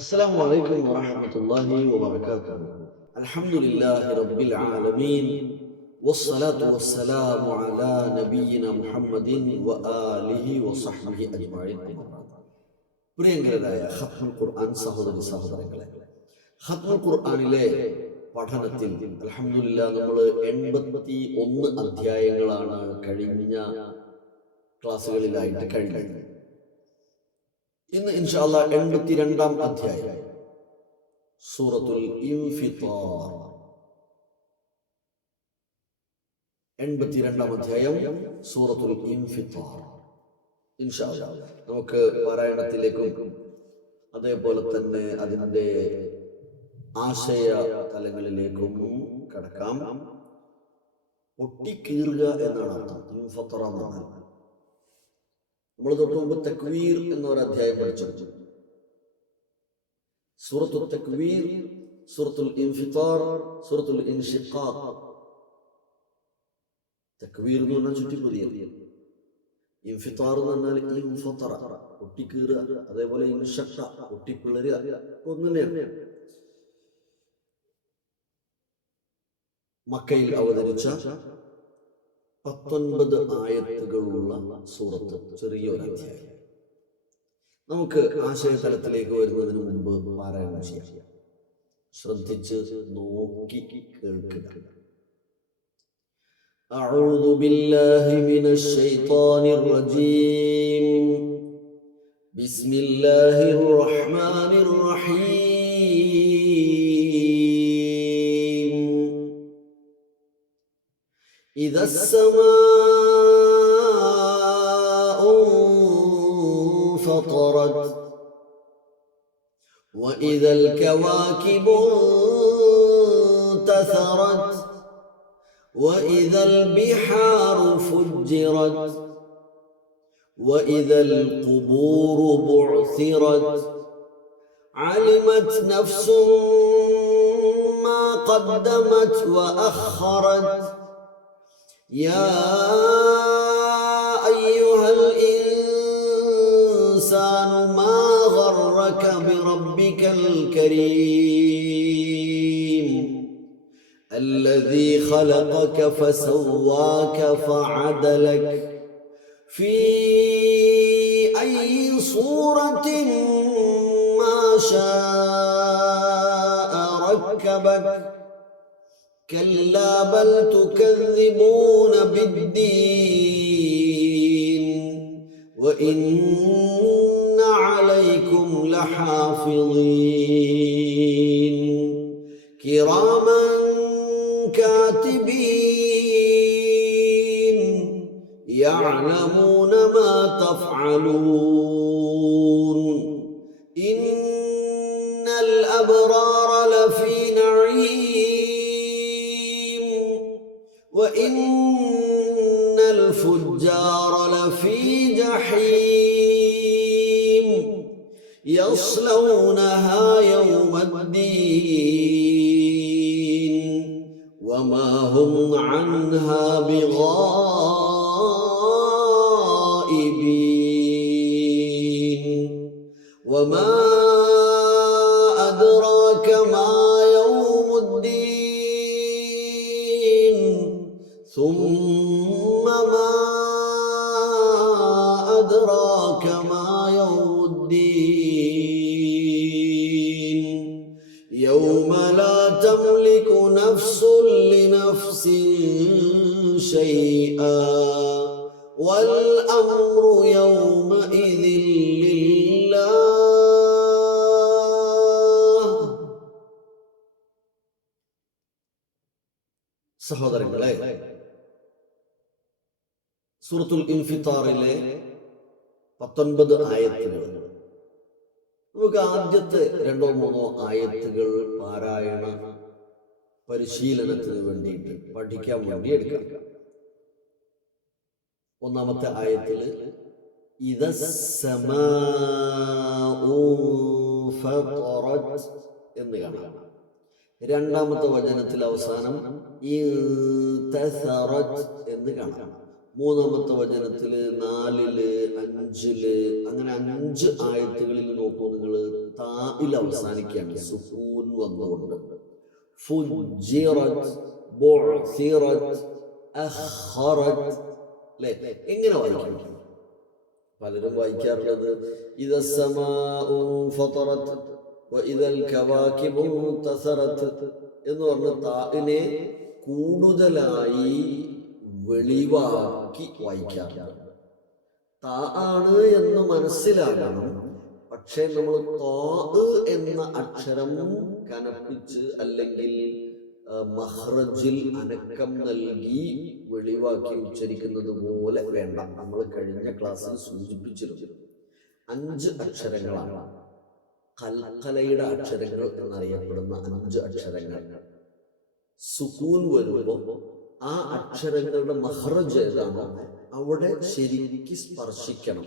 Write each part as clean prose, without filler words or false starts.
السلام عليكم ورحمة الله وبركاته. الحمد لله رب العالمين والصلاة والسلام على نبينا محمد وآله وصحبه أجمعين. പ്രിയങ്കരായ ഖത്മുൽ ഖുർആൻ സഹോദരങ്ങളെ, ഖത്മുൽ ഖുർആനിലെ പഠനത്തിൽ അൽഹംദുലില്ലാ നമ്മൾ 81 അധ്യായങ്ങളാണ് കഴിഞ്ഞ ക്ലാസ്സുകളിലായിട്ട് കഴിഞ്ഞത്. ഇന്ന് ഇൻഷാ അല്ലാഹ് 82-ാം അധ്യായം സൂറത്തുൽ ഇൻഫിത്താർ. 82-ാം അധ്യായം സൂറത്തുൽ ഇൻഫിത്താർ. ഇൻഷാ അല്ലാഹ് നമുക്ക് പാരായണത്തിലേക്കും അതേപോലെ തന്നെ അതിൻ്റെ ആശയ തലങ്ങളിലേക്കും കടക്കാം. പൊട്ടിക്കീറുക എന്നാണ് അർത്ഥം. ഇൻഫത്തറ എന്ന് പറഞ്ഞാൽ നമ്മൾ തൊട്ട് മുമ്പ് തക്വീർ എന്നൊരു അധ്യായം പഠിച്ചു. സൂറത്തുൽ തക്വീർ, സൂറത്തുൽ ഇൻഫിത്താർ, സൂറത്തുൽ ഇൻഷിഖാഖ്. തക്വീർ എന്ന് പറഞ്ഞാൽ ചുറ്റിപ്പൊതിയൽ, ഇൻഫിത്താർ എന്ന് പറഞ്ഞാൽ ഇൻഫത്തറ പൊട്ടിക്കീറുക, അതേപോലെ ഇൻഷഖ പൊട്ടിപ്പിളരുക, ഒന്നു തന്നെയാണ്. മക്കയിൽ അവതരിച്ച 19 ആയത്തുകളുള്ള സൂറത്ത്, ചെറിയൊരു അധ്യായം. നമുക്ക് ആശയതലത്തിലേക്ക് വരുന്നതിന് മുമ്പ് പാരായണം ചെയ്യാം. ശ്രദ്ധിച്ച് നോക്കി കേൾക്കുക. അഊദു ബില്ലാഹി മിനശ് ശൈത്വാനിർ റജീം. ബിസ്മില്ലാഹിർ റഹ്മാനിർ റഹീം. ഇദാ السماء انفطرت وإذا الكواكب انتثرت وإذا البحار فجرت وإذا القبور بعثرت علمت نفس ما قدمت وأخرت يا أيها الإنسان ما غرك بربك الكريم الذي خلقك فسواك فعدلك في أي صورة ما شاء ركبك كلا بل تكذبون بالدين وإن عليكم لحافظين كراما كاتبين يعلمون ما تفعلون إن الأبرار لفي نعيم وإن الفجار لفي جحيم يصلونها يوم الدين وما هم عنها بغائبين وما أدراك ما يوم الدين ثم ما أدراك ما يوم الدين يوم لا تملك نفس لنفس شيئا والأمر يومئذ لله. സഹോദരങ്ങളെ, സൂറത്തുൽ ഇൻഫിത്താറിലെ 19 ആയത്തുകൾ, നമുക്ക് ആദ്യത്തെ 2-3 ആയത്തുകൾ പാരായണ പരിശീലനത്തിന് വേണ്ടിയിട്ട് പഠിക്കാൻ വേണ്ടി എടുക്കാം. ഒന്നാമത്തെ ആയത്തിൽ ഇദാ السماء انفطرت എന്ന് കാണാം. രണ്ടാമത്തെ വചനത്തിൽ അവസാനം ഇൻതസറത് എന്ന് കാണാം. മൂന്നാമത്തെ വചനത്തില്, 4-ല്, 5-ല്, അങ്ങനെ 5 ആയത്തുകളിൽ നോക്കൂ നിങ്ങൾ, തായിൽ അവസാനിക്കുകയാണ് സുക്കൂൻ വന്നുകൊണ്ട്. ഫുജ്ജിറത്, ബുഅ്സിറത്, അഖറത്. അല്ലേ? എങ്ങനെ വായിക്കും? പലരും വായിക്കാറുള്ളത് ഇദസ്സമാഉ ഫതറത് വഇദൽ കവാകിബു തസറത് എന്ന് പറഞ്ഞ താഇനെ കൂടുതലായി വെളിവാക്കി വായിക്കാറുണ്ട്. താ ആണ് എന്ന് മനസ്സിലാകണം. പക്ഷെ നമ്മൾ താ എന്ന അക്ഷരം കനപ്പിച്ച് അല്ലെങ്കിൽ മഹ്റജിൽ അനക്കം നൽകി വെളിവാക്കി ഉച്ചരിക്കുന്നത് പോലെ വേണ്ട. നമ്മൾ കഴിഞ്ഞ ക്ലാസ്സിൽ സൂചിപ്പിച്ചിരുന്നു 5 അക്ഷരങ്ങളാണ് കൽക്കലയുടെ അക്ഷരങ്ങൾ എന്നറിയപ്പെടുന്ന 5 അക്ഷരങ്ങൾ. സുക്കൂൻ വരുമ്പോൾ ആ അക്ഷരങ്ങളുടെ മഹ്റജ് ഏതാണോ അവിടെ ശരിക്ക് സ്പർശിക്കണം.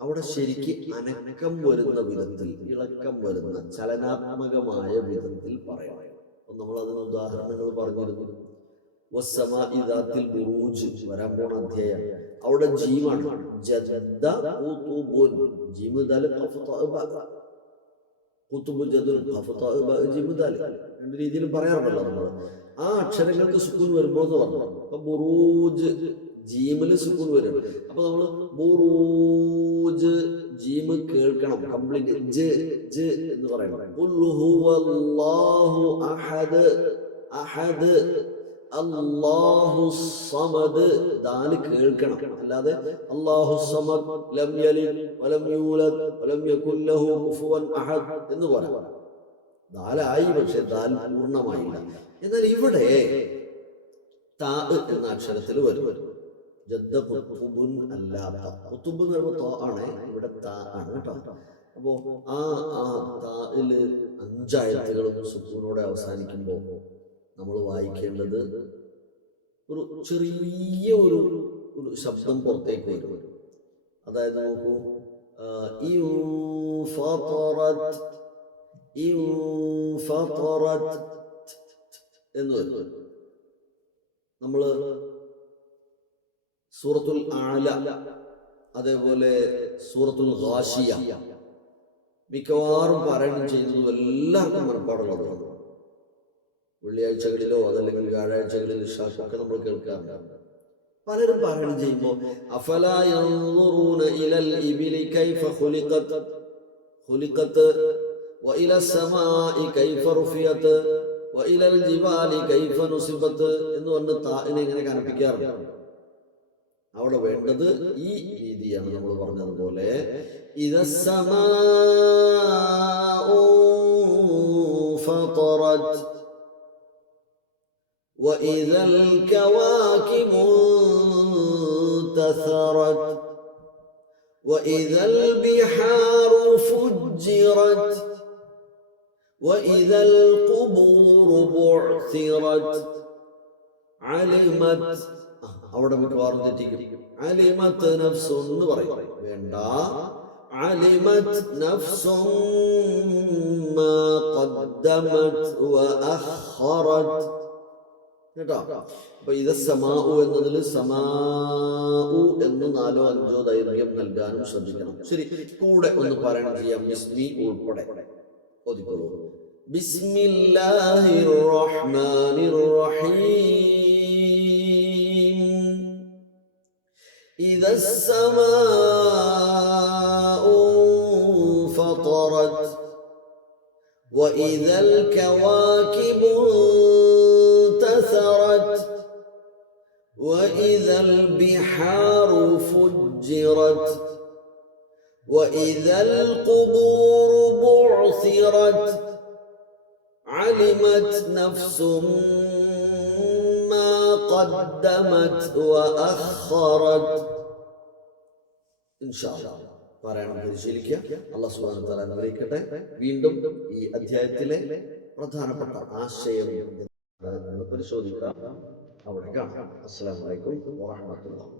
അവിടെ ശരിക്ക് അനക്കം വരുന്ന വിധത്തിൽ, ഇളക്കം വരുന്ന ചലനാത്മകമായ വിധത്തിൽ പറയണം. നമ്മൾ അതിന് ഉദാഹരണങ്ങൾ പറഞ്ഞിരുന്നു. വസ്സമാഇ ദാത്തിൽ ബുറൂജ് വരാൻ പോണ അധ്യായം, അവിടെ ജീമാണ്. ജദ്ദ ഖുതുബുൻ, ജീമ് ദാൽ ഖഫ് ത ബ, ഖുതുബു ജദുൻ ഖഫ് ത ബ ജീമ് ദാൽ. രണ്ട് രീതിയിൽ പറയാറുണ്ടല്ലോ നമ്മൾ. ആ അക്ഷരങ്ങൾക്ക് സുക്കൂൻ വരുമ്പോൾ എന്ന് പറഞ്ഞു. അപ്പൊ ബുറൂജ് ജീമില് സുക്കൂൻ വരും. അപ്പൊ നമ്മള് ബുറൂജ് ജീമ് കേൾക്കണം, കംപ്ലീറ്റ് ജ് ജ് എന്ന് പറയണം. ഖുൽ ഹുവല്ലാഹു അഹദ്, അഹദ്, അല്ലാഹു സമദ്, ദാല് കേൾക്കണം. അല്ലാതെ അല്ലാഹു സമദ് ലം യലിദ് വലം യൂലദ് വലം യകുൽ ലഹു കുഫുവൻ അഹദ് എന്ന് പറയാം. ദാലായി, പക്ഷെ ദാൽ പൂർണ്ണമായില്ല. എന്നാൽ ഇവിടെ താ എന്ന അക്ഷരത്തിൽ വരും. ജദ്ദ ഖുതുബുൻ അല്ലാത്ത, ഖുതുബ് എന്ന് പറയുമ്പോൾ താ ആണ്, ഇവിടെ താ ആണ് കേട്ടോ. അപ്പോ ആ തായില് 5 ആയത്തുകളും സുക്കൂനോടെ അവസാനിക്കുമ്പോൾ നമ്മൾ വായിക്കേണ്ടത് ഒരു ചെറിയ ഒരു ശബ്ദം പുറത്തേക്ക് വരും. അതായത് നോക്കൂ, ഇൻഫതറത്, ഇൻഫതറത് എന്ന് വരും. നമ്മള് സൂറത്തുൽ ആല, അതേപോലെ സൂറത്തുൽ ഗാശിയ മിക്കവാറും പാരായണം ചെയ്യുന്നത് എല്ലാവർക്കും മനപ്പാടുള്ളതാണ്. വെള്ളിയാഴ്ചകളിലോ അതല്ലെങ്കിൽ വ്യാഴാഴ്ചകളിൽ ഇശാഖൊക്കെ നമ്മൾ കേൾക്കാറുണ്ട്. പലരും പാരായണം ചെയ്യുമ്പോൾ അഫലാ യൻദുറൂന ഇലൽ ഇബിലി കൈഫ ഖുലിഖത്, ഖുലിഖത് വഇലസ് സമാഇ കൈഫ റുഫിയത് വഇലൽ ജിബാലി കൈഫ നുസിബത് എന്ന് പറഞ്ഞ് താഇനെ ഇങ്ങനെ കനപ്പിക്കാറുണ്ട്. അവിടെ വേണ്ടത് ഈ രീതിയാണ്. നമ്മൾ പറഞ്ഞതുപോലെ ഇദസ് സമാഉ ഫതറത് വഇദൽ കവാകിബു തസറത് വഇദൽ ബിഹാറു ഫുജ്ജിറത് വഇദൽ ഖുബൂറു ബുഅ്സിറത് അലിമത്. അവിടെ മിക്കവാറും തെറ്റിക്കും. അലിമത് നഫ്സുൻ എന്ന് പറയും, വേണ്ട. അലിമത് നഫ്സുൻ മാ ഖദ്ദമത് വഅഖറത് കേട്ടോ. അപ്പൊ ഇത് സമാഉ എന്നതിൽ സമാഉ എന്ന് 4 or 5 ദൈർഘ്യം നൽകാനും ശ്രദ്ധിക്കണം. ശരി, കൂടെ ഒന്ന് പാരായണം ചെയ്യാം. ബിസ്മി ഉൾപ്പെടെ ഓതിക്കോളൂ. ബിസ്മില്ലാഹിർ റഹ്മാനിർ റഹീം. ഇദസ് സമാഉ ഫതറത് വഇദൽ കവാകിബു تثرت وإذا البحار فجرت وإذا القبور بعثرت علمت نفس ما قدمت وأخرت. إن شاء الله പാരായണം പരിശീലിക്കുക. അല്ലാഹു സുബ്ഹാനഹു വ തആല അനുഗ്രഹിക്കട്ടെ. വീണ്ടും ഈ അധ്യായത്തിലെ പ്രധാനപ്പെട്ട ആശയം പരിശോധിക്കാം. അവിടെ കാണാം. അസ്സലാമു അലൈക്കും വറഹ്മത്തുള്ളാഹി.